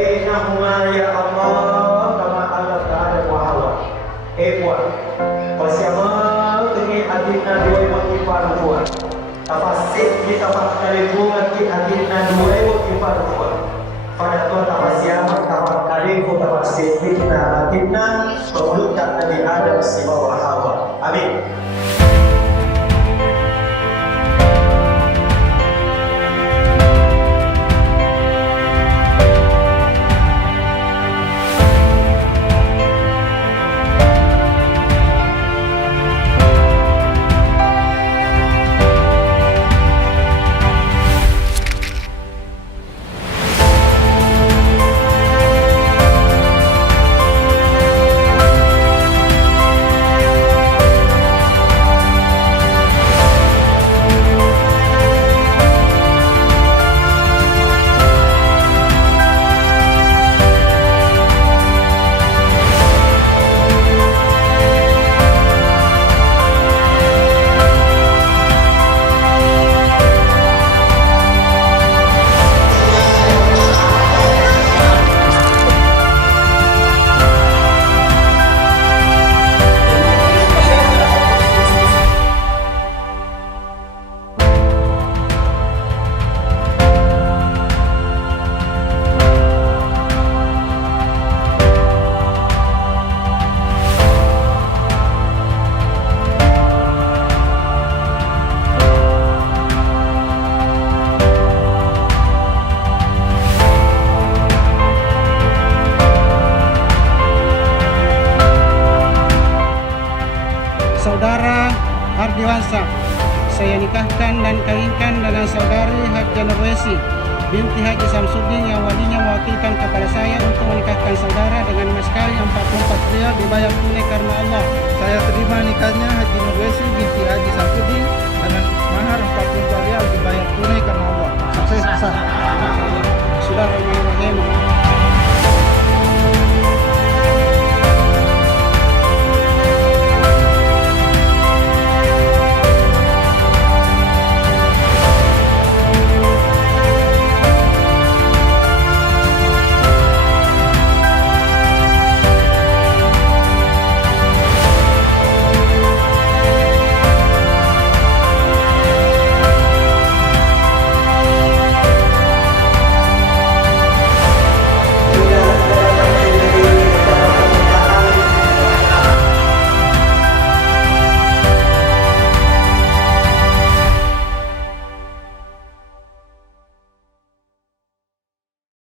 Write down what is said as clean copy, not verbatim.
bainahuma ya Allah kama allafta Adam wa Hawa. Puan pasiama tengi adina dua makipar puan tafasik kita fakali buat kita adina dua makipar puan pada tuan tafasiama tafakali ko tafasik kita adina pemulutan Nabi Adam wa Hawa. Amin. Saudara Ardiwansa, saya nikahkan dan kawinkan dengan saudari Haji Nurwesi binti Haji Samsudin yang